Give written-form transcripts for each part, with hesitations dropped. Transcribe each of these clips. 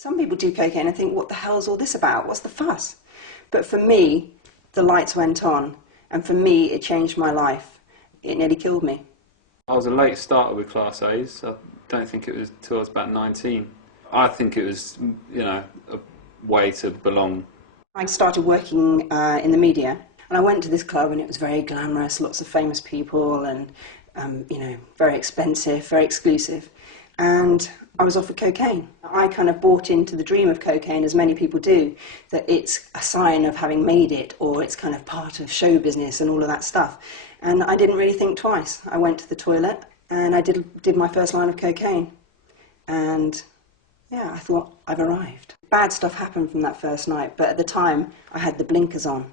Some people do cocaine and think, what the hell's all this about? What's the fuss? But for me, the lights went on, and for me, it changed my life. It nearly killed me. I was a late starter with Class A's. I don't think it was till I was about 19. I think it was, you know, a way to belong. I started working in the media, and I went to this club, and it was very glamorous, lots of famous people, and you know, very expensive, very exclusive. And I was offered cocaine. I kind of bought into the dream of cocaine, as many people do, that it's a sign of having made it, or it's kind of part of show business and all of that stuff. And I didn't really think twice. I went to the toilet and I did my first line of cocaine. And yeah, I thought, I've arrived. Bad stuff happened from that first night, but at the time I had the blinkers on.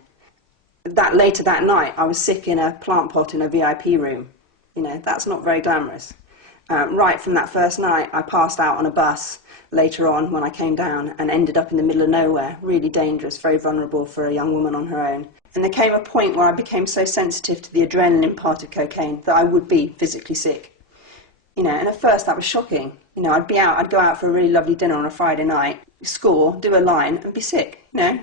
Later that night, I was sick in a plant pot in a VIP room. You know, that's not very glamorous. Right from that first night, I passed out on a bus later on when I came down and ended up in the middle of nowhere, really dangerous, very vulnerable for a young woman on her own. And there came a point where I became so sensitive to the adrenaline part of cocaine that I would be physically sick. You know, and at first that was shocking. You know, I'd go out for a really lovely dinner on a Friday night, score, do a line and be sick, you know.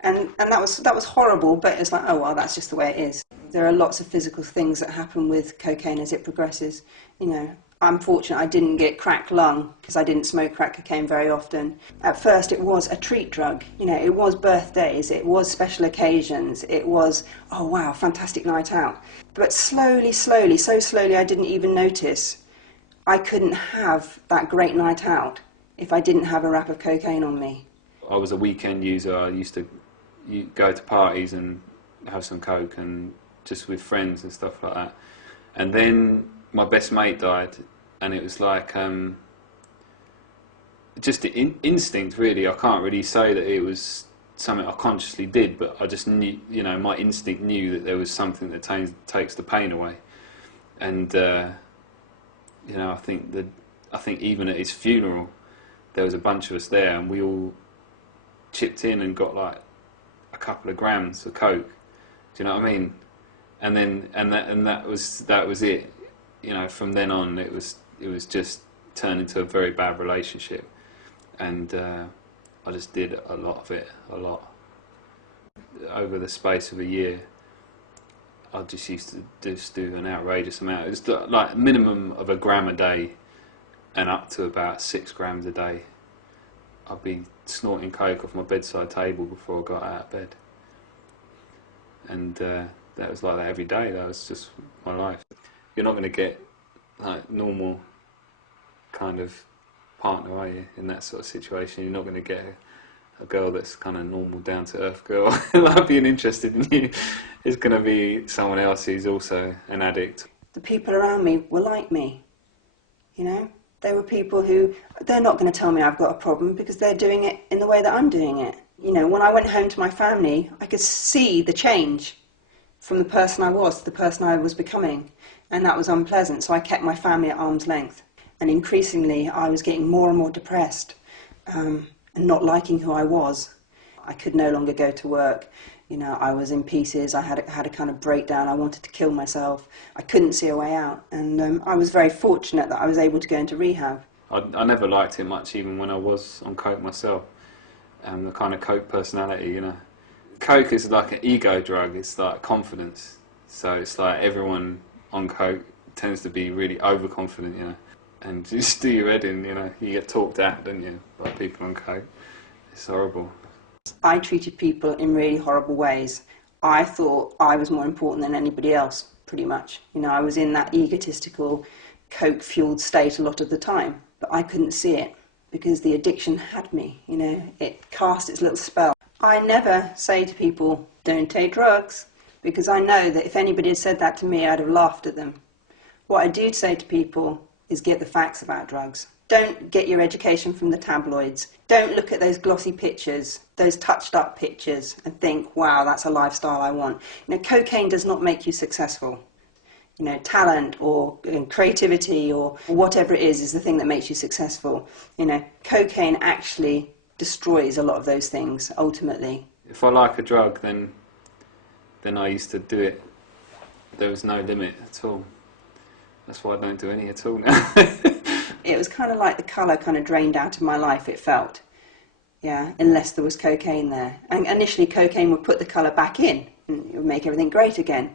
And that was horrible, but it's like, oh well, that's just the way it is. There are lots of physical things that happen with cocaine as it progresses. You know, I'm fortunate I didn't get cracked lung because I didn't smoke crack cocaine very often. At first it was a treat drug. You know, it was birthdays, it was special occasions, it was, oh wow, fantastic night out. But slowly, so slowly I didn't even notice. I couldn't have that great night out if I didn't have a wrap of cocaine on me. I was a weekend user. I used to go to parties and have some coke and just with friends and stuff like that. And then my best mate died, and it was like just the instinct, really. I can't really say that it was something I consciously did, but I just knew, you know, my instinct knew that there was something that takes the pain away. And you know, I think even at his funeral, there was a bunch of us there, and we all chipped in and got like a couple of grams of coke. Do you know what I mean? And then that was it. You know, from then on, it was just turned into a very bad relationship, and I just did a lot of it, a lot. Over the space of a year, I just used to just do an outrageous amount. It was like minimum of a gram a day, and up to about 6 grams a day. I'd be snorting coke off my bedside table before I got out of bed, and that was like that every day. That was just my life. You're not going to get like normal kind of partner, are you, in that sort of situation? You're not going to get a girl that's kind of normal, down-to-earth girl like being interested in you. It's going to be someone else who's also an addict. The people around me were like me, you know. They were people who, they're not going to tell me I've got a problem because they're doing it in the way that I'm doing it. You know, when I went home to my family, I could see the change from the person I was to the person I was becoming, and that was unpleasant, so I kept my family at arm's length. And increasingly, I was getting more and more depressed and not liking who I was. I could no longer go to work. You know, I was in pieces. I had a kind of breakdown. I wanted to kill myself. I couldn't see a way out. And I was very fortunate that I was able to go into rehab. I never liked it much, even when I was on coke myself. The kind of coke personality, you know. Coke is like an ego drug. It's like confidence. So it's like everyone on coke tends to be really overconfident, you know. And just do your head in, you know. You get talked at, don't you, by people on coke. It's horrible. I treated people in really horrible ways. I thought I was more important than anybody else, pretty much. You know, I was in that egotistical, coke-fueled state a lot of the time, but I couldn't see it because the addiction had me, you know. It cast its little spell. I never say to people, don't take drugs, because I know that if anybody had said that to me, I'd have laughed at them. What I do say to people is get the facts about drugs. Don't get your education from the tabloids. Don't look at those glossy pictures, those touched up pictures, and think, wow, that's a lifestyle I want. You know, cocaine does not make you successful. You know, talent or creativity or whatever it is the thing that makes you successful. You know, cocaine actually destroys a lot of those things, ultimately. If I like a drug, then I used to do it. There was no limit at all. That's why I don't do any at all now. It was kind of like the colour kind of drained out of my life, it felt. Yeah, unless there was cocaine there. And initially cocaine would put the colour back in and it would make everything great again.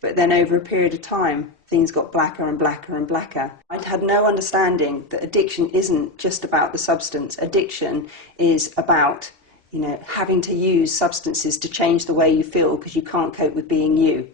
But then over a period of time, things got blacker and blacker and blacker. I'd had no understanding that addiction isn't just about the substance. Addiction is about, having to use substances to change the way you feel because you can't cope with being you.